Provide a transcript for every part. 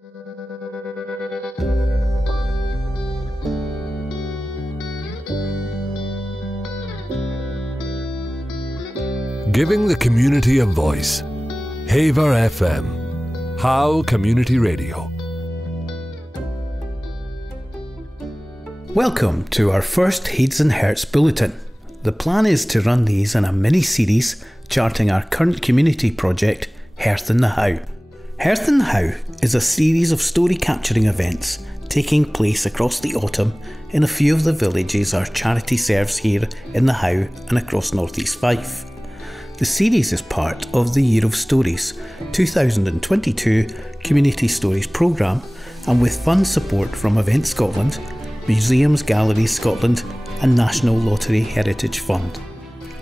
Giving the community a voice. Haver FM, Howe Community Radio. Welcome to our first Heids and Herts Bulletin. The plan is to run these in a mini-series charting our current community project, Hearth and Howe. Hearth and Howe is a series of story capturing events taking place across the autumn in a few of the villages our charity serves here in the Howe and across North East Fife. The series is part of the Year of Stories 2022 Community Stories programme and with fund support from EventScotland, MuseumsGalleriesScotland and National Lottery Heritage Fund.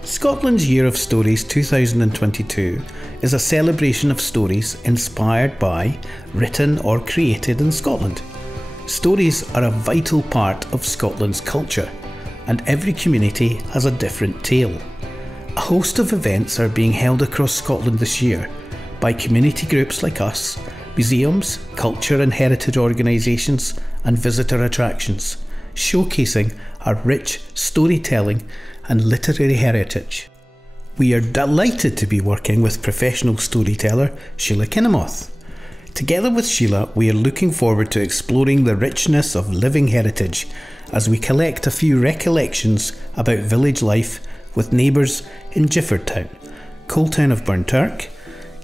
Scotland's Year of Stories 2022 is a celebration of stories inspired by, written or created in Scotland. Stories are a vital part of Scotland's culture and every community has a different tale. A host of events are being held across Scotland this year by community groups like us, museums, culture and heritage organisations and visitor attractions, showcasing our rich storytelling and literary heritage. We are delighted to be working with professional storyteller Sheila Kinnamoth. Together with Sheila, we are looking forward to exploring the richness of living heritage as we collect a few recollections about village life with neighbours in Giffordtown, Coaltown of Burnturk,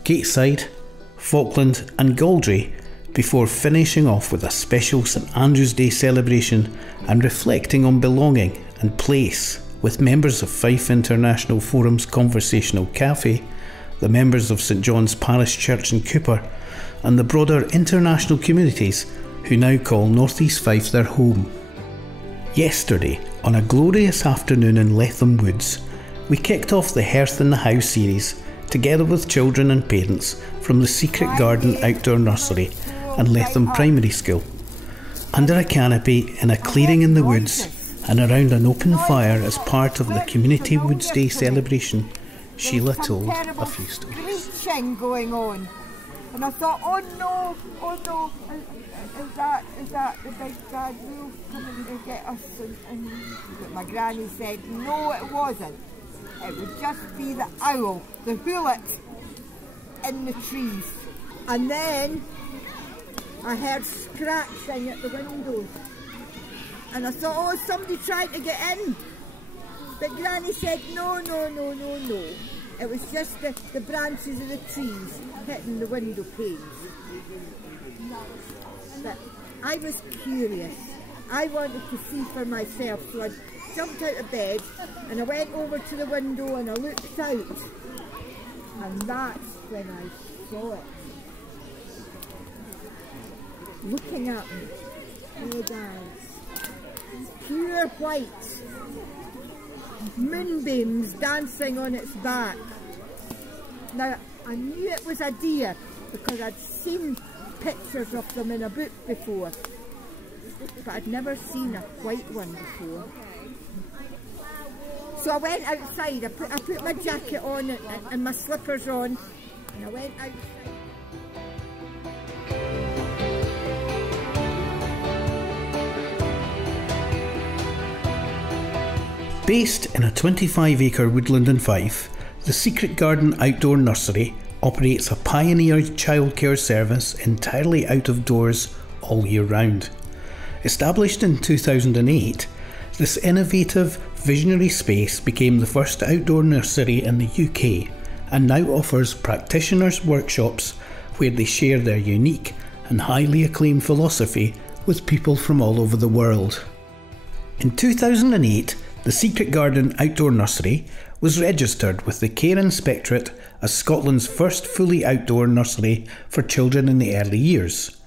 Gateside, Falkland and Galdry before finishing off with a special St Andrew's Day celebration and reflecting on belonging and place with members of Fife International Forum's Conversational Cafe, the members of St John's Parish Church in Cooper and the broader international communities who now call North East Fife their home. Yesterday, on a glorious afternoon in Letham Woods, we kicked off the Hearth and Howe series together with children and parents from the Secret Garden Outdoor Nursery and Letham Primary School. Under a canopy in a clearing in the woods and around an open fire as part of the community Woodsday celebration, Sheila told a few stories. Screeching going on, and I thought, oh no, is that the big bad wolf coming to get us? But my granny said, no it wasn't. It would just be the owl, the hullet in the trees. And then I heard scratching at the windows. And I thought, oh, somebody trying to get in. But Granny said, no. It was just the branches of the trees hitting the window panes. But I was curious. I wanted to see for myself, so I jumped out of bed and I went over to the window and I looked out. And that's when I saw it. Looking at me, red eyes, pure white, moonbeams dancing on its back. Now, I knew it was a deer because I'd seen pictures of them in a book before, but I'd never seen a white one before. So I went outside, I put my jacket on and my slippers on, and I went outside. Based in a 25-acre woodland in Fife, the Secret Garden Outdoor Nursery operates a pioneer childcare service entirely out of doors all year round. Established in 2008, this innovative, visionary space became the first outdoor nursery in the UK and now offers practitioners' workshops where they share their unique and highly acclaimed philosophy with people from all over the world. In 2008, the Secret Garden Outdoor Nursery was registered with the Care Inspectorate as Scotland's first fully outdoor nursery for children in the early years.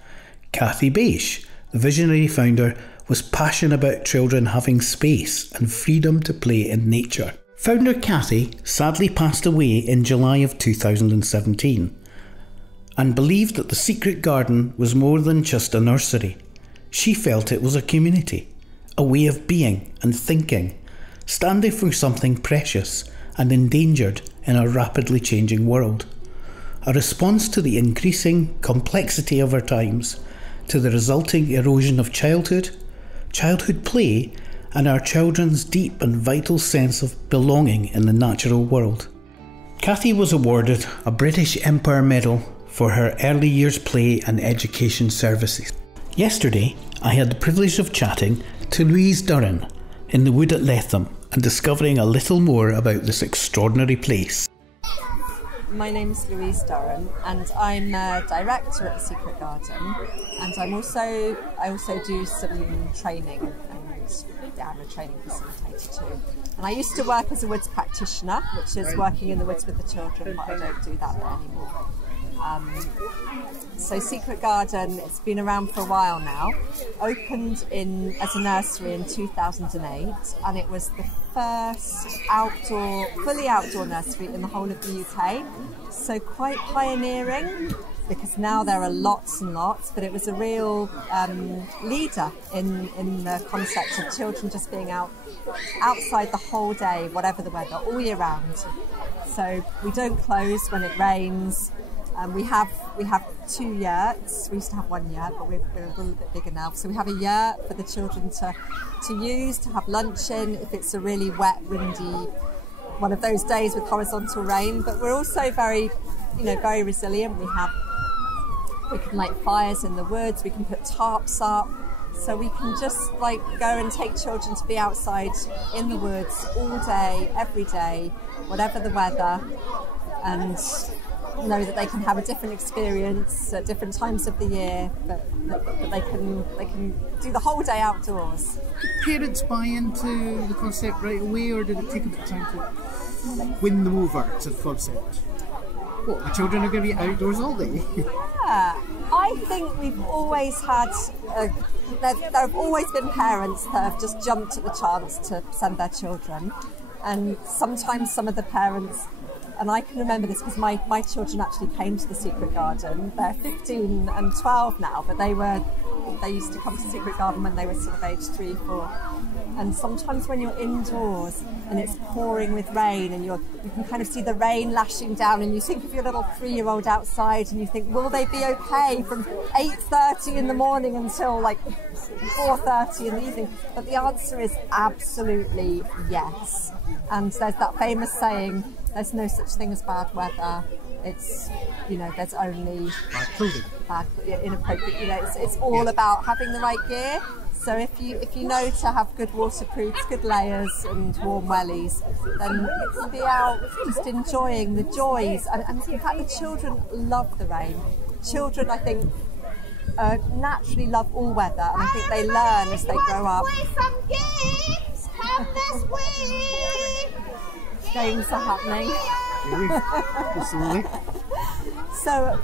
Kathy Baish, the visionary founder, was passionate about children having space and freedom to play in nature. Founder Kathy sadly passed away in July of 2017 and believed that the Secret Garden was more than just a nursery. She felt it was a community, a way of being and thinking, standing for something precious and endangered in a rapidly changing world. a response to the increasing complexity of our times, to the resulting erosion of childhood play, and our children's deep and vital sense of belonging in the natural world. Cathy was awarded a British Empire Medal for her early years play and education services. Yesterday, I had the privilege of chatting to Louise Durran in the wood at Letham and discovering a little more about this extraordinary place. My name's Louise Durran and I'm a director at the Secret Garden, and I also do some training, and I'm a training facilitator too. And I used to work as a woods practitioner, which is working in the woods with the children, but I don't do that anymore. So Secret Garden, it's been around for a while now. Opened as a nursery in 2008, and it was the first fully outdoor nursery in the whole of the UK. So quite pioneering, because now there are lots and lots, but it was a real leader in the concept of children just being outside the whole day, whatever the weather, all year round. So we don't close when it rains. We have 2 yurts. We used to have 1 yurt, but we're a little bit bigger now. So we have a yurt for the children to use, to have lunch in if it's a really wet, windy, one of those days with horizontal rain. But we're also very resilient. We can light fires in the woods. We can put tarps up. So we can just go and take children to be outside in the woods all day, every day, whatever the weather, and know that they can have a different experience at different times of the year, but they can do the whole day outdoors. Did parents buy into the concept right away, or did it take a bit of time to win them over to the concept? What, the children are going to be outdoors all day? Yeah, I think we've always had, there have always been parents that have just jumped at the chance to send their children, and sometimes some of the parents, and I can remember this because my children actually came to the Secret Garden. They're 15 and 12 now, but they used to come to the Secret Garden when they were sort of age 3, 4. And sometimes when you're indoors and it's pouring with rain and you can kind of see the rain lashing down, and you think of your little 3-year-old outside and you think, will they be okay from 8:30 in the morning until 4:30 in the evening? But the answer is absolutely yes. And there's that famous saying, there's no such thing as bad weather. It's, there's only inappropriate. It's all about having the right gear. So if you know to have good waterproofs, good layers and warm wellies, then you can be out just enjoying the joys. And in fact, the children love the rain. Children, I think, naturally love all weather, and I think they learn as they grow up. Games are happening. So,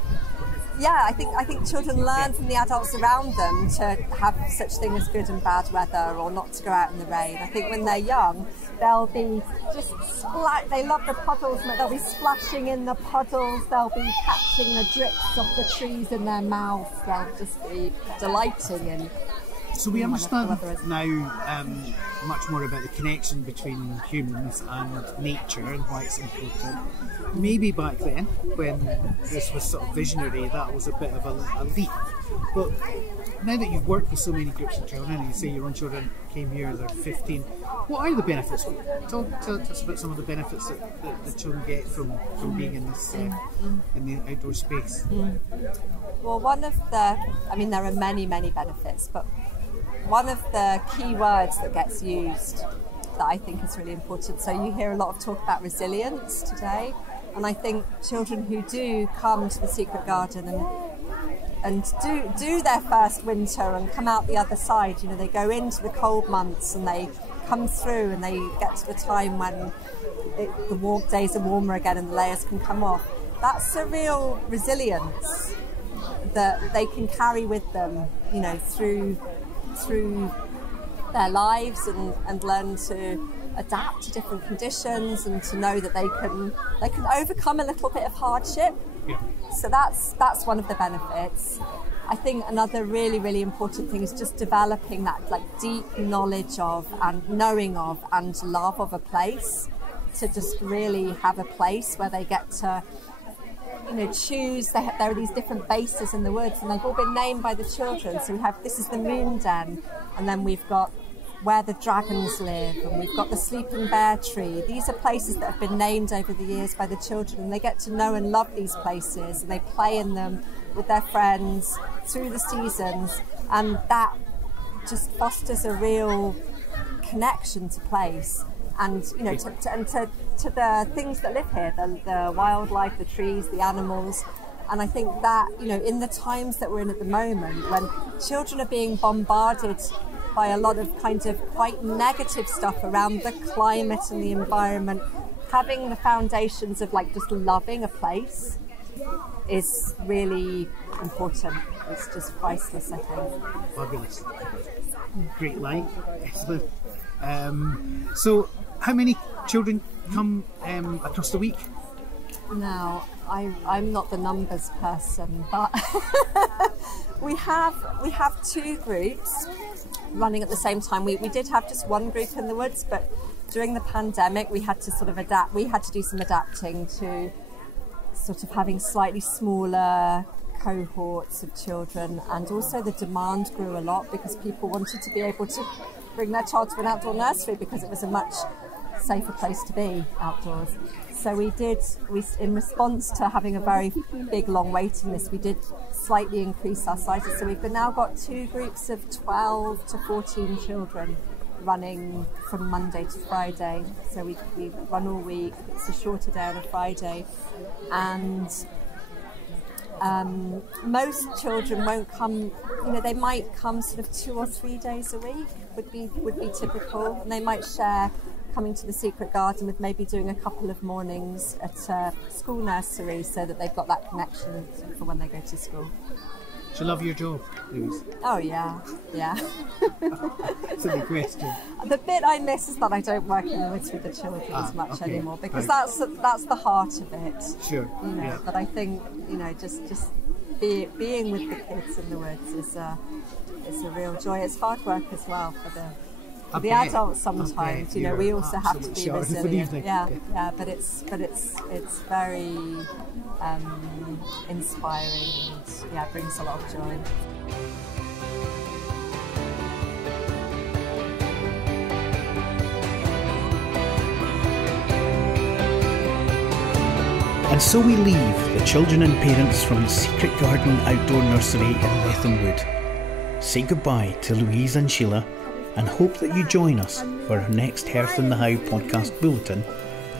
yeah, I think children learn from the adults around them to have such thing as good and bad weather, or not to go out in the rain. I think when they're young, they'll be just they love the puddles, they'll be splashing in the puddles, they'll be catching the drips of the trees in their mouths, they'll just be delighting in. So we understand now much more about the connection between humans and nature and why it's important. Maybe back then, when this was sort of visionary, that was a bit of a leap. But now that you've worked with so many groups of children, and you say your own children came here, they're 15, what are the benefits? Tell us about some of the benefits that the children get from being in this in the outdoor space. Well, there are many benefits, but one of the key words that gets used that I think is really important. So you hear a lot of talk about resilience today, and I think children who do come to the Secret Garden and do their first winter and come out the other side, they go into the cold months and they come through and they get to the time when the days are warmer again and the layers can come off. That's a real resilience that they can carry with them, through their lives, and learn to adapt to different conditions, and to know that they can overcome a little bit of hardship. Yeah. So that's one of the benefits. I think another really important thing is just developing that deep knowledge of and knowing of and love of a place, to just really have a place where they get to choose. There are these different bases in the woods, and they've all been named by the children. So this is the Moon Den, and then we've got where the dragons live, and we've got the Sleeping Bear Tree. These are places that have been named over the years by the children, and they get to know and love these places, and they play in them with their friends through the seasons, and that just fosters a real connection to place, and to the things that live here, the wildlife, the trees, the animals. And I think that, in the times that we're in at the moment, when children are being bombarded by a lot of kind of quite negative stuff around the climate and the environment, having the foundations of just loving a place is really important. It's just priceless, I think. Fabulous. Great line. Excellent. So how many children come across the week? Now, I'm not the numbers person, but we have 2 groups running at the same time. We did have just one group in the woods, but during the pandemic we had to sort of adapt. We had to do some adapting to sort of having slightly smaller cohorts of children, and also the demand grew a lot because people wanted to be able to bring their child to an outdoor nursery because it was a much safer place to be outdoors. So in response to having a very big long waiting list, we did slightly increase our sizes. So we've now got 2 groups of 12 to 14 children running from Monday to Friday. So we run all week. It's a shorter day on a Friday, and most children won't come. They might come sort of 2 or 3 days a week would be typical, and they might share coming to the Secret Garden with maybe doing a couple of mornings at a school nursery, so that they've got that connection for when they go to school. Do you love your job, Louise? Oh yeah. Silly question. The bit I miss is that I don't work in the woods with the children as much anymore, because that's the heart of it. Sure. But I think just being with the kids in the woods is a real joy. It's hard work as well for the adults sometimes. We also have to be resilient. But it's very inspiring, and brings a lot of joy. And so we leave the children and parents from the Secret Garden Outdoor Nursery in Letham Wood. Say goodbye to Louise and Sheila, and hope that you join us for our next Hearth and the Howe podcast bulletin.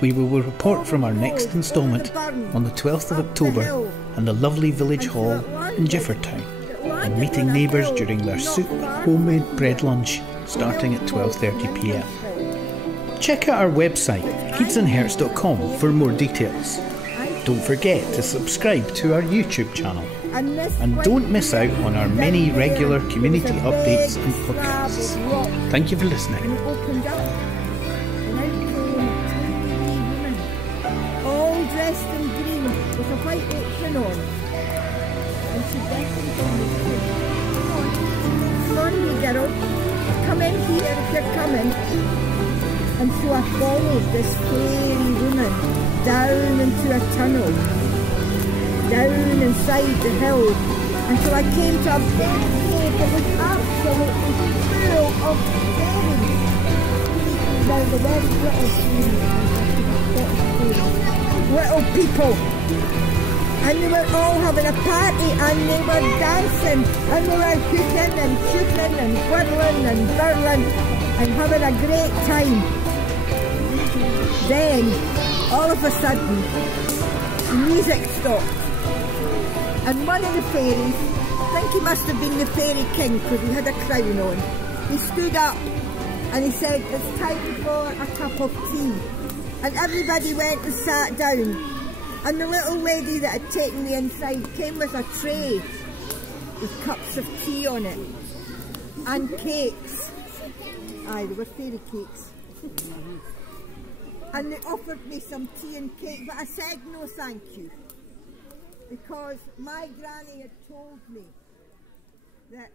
We will report from our next instalment on the 12th of October in the lovely village hall in Giffordtown, and meeting neighbours during their soup homemade bread lunch starting at 12:30 p.m. Check out our website heidsandherts.com for more details. Don't forget to subscribe to our YouTube channel, and don't miss out on our many regular community updates and podcasts. Thank you for listening. And it opened up, and out came 2 wee women, all dressed in green with a white apron on. And she beckoned them and said, "Come on, wee girl, come in here if you're coming." And so I followed this fairy woman down into a tunnel, down inside the hill, until I came to a big cave that was absolutely full of fairies. Now the very little people, and they were all having a party, and they were dancing, and they were hooting and shooting and whirling and whirling and having a great time. Then, all of a sudden, the music stopped, and one of the fairies, I think he must have been the fairy king because he had a crown on, he stood up and he said, "It's time for a cup of tea." And everybody went and sat down, and the little lady that had taken me inside came with a tray with cups of tea on it and cakes. Aye, they were fairy cakes. And they offered me some tea and cake, but I said no thank you, because my granny had told me that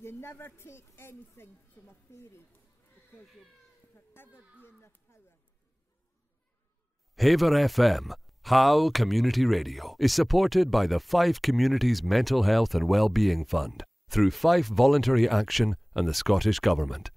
you never take anything from a fairy, because you'll forever be in their power. Hever FM, Howe Community Radio is supported by the Fife Communities Mental Health and Wellbeing Fund through Fife Voluntary Action and the Scottish Government.